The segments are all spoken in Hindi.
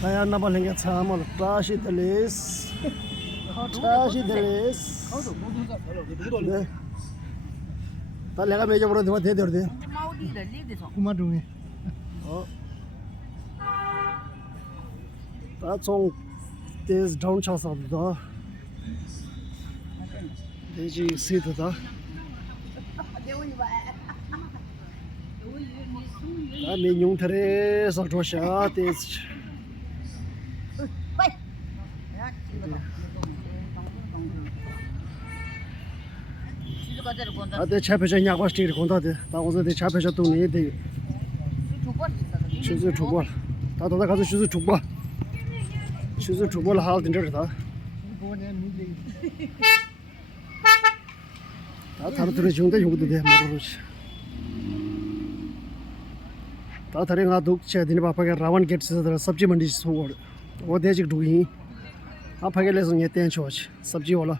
kaya nabalhinga tsamal tashi dalis de ta lega meja bro de de kuma dungi ta chong tes down cha sa da de ji sit da ta me nyung thare sa do sha tes ade chapeja nyakwa stir konda de ta ozo de chapeja tu ni de chuzu chubol ta da ga chuzu chubol hal din de da ta thar thre jungde jungde de motor ta thare nga duk che din ba pa ga rawan gate se da sabji mandi so वो दे जिक डुगी आप फगे ले संगे तें छोच सब्जी वाला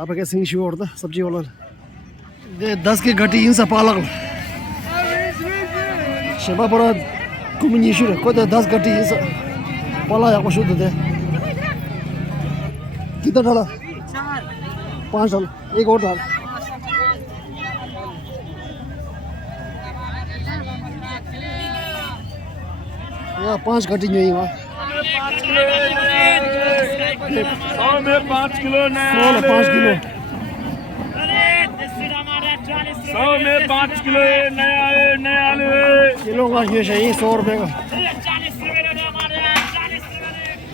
आप फगे सिंग शिव और दा सब्जी वाला दे 10 की घटी इन सा पालक शेबा पर कुमनी शुरू को दे 10 घटी इन सा पाला या को शुद्ध दे कितना डाला 5 डाल एक और डाल या 5 घटी नहीं हुआ 100 में 5 किलो नया 5 किलो 100 में 5 किलो नया किलो का ये चाहिए 100 रुपए का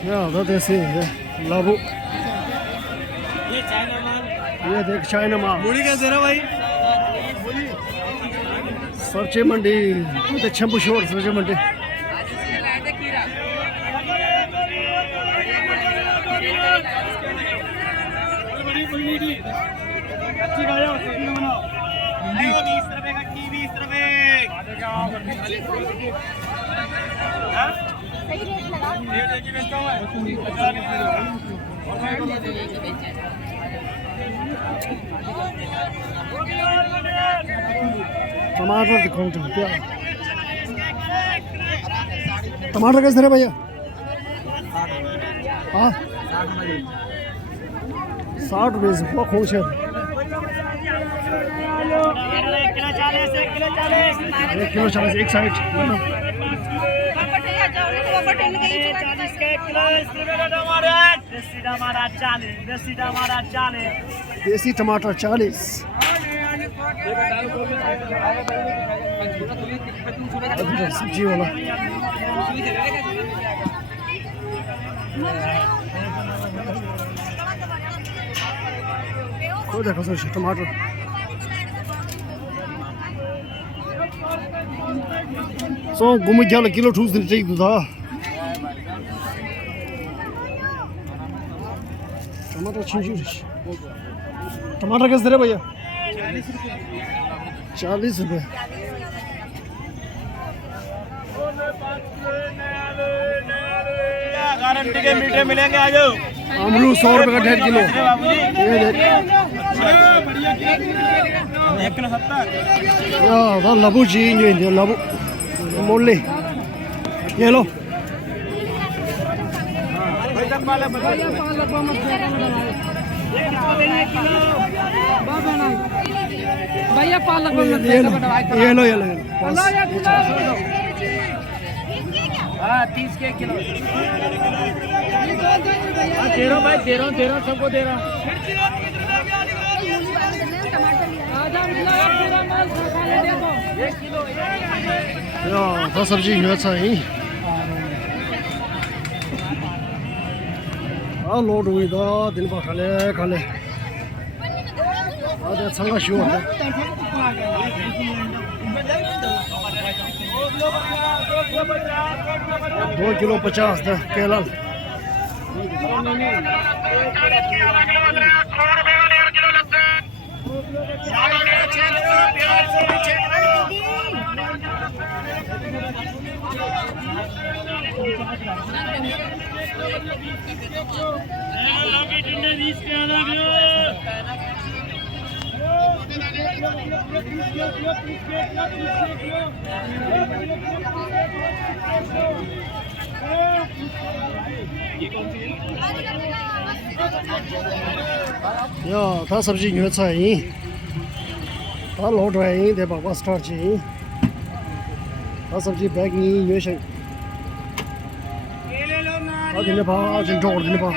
या तो ऐसे लाबू ये देख चाइना माल मुड़ी का जरा भाई सब्जी मंडी तो छंबू शोर सब्जी मंडी टमाटर दिखाओ तो क्या टमाटर कैसे है भैया हाँ 60 रुपये से बहुत खुश है 1 किलो 40 एक साइड देसी टमाटर 40 सब्जी वाला को देखो सर टमाटर सो घूम जाला किलो ठूस दिन चाहिए था टमाटर छिंचू टमाटर कैसे दे भैया 40 रुपये गारंटी के मीठे मिलेंगे आ जाओ अमरूद 100 रुपये का 1.5 किलो ये देख 1 किलो 70 लबू जी इंजो लबू मोले ये लो भैया पालक ये लो 30 के किलो दे रहा भाई दे रहा सबको दे रहा या तो सब्जी न्यू चाहिए आ लोड हुई दा दिन भर खाले आज संगा शो है 2 किलो 50 दा केला 呀，他是不是原菜人？他老专人在爸爸starch人，他是不是白给你原生？他今天把真找的呢吧？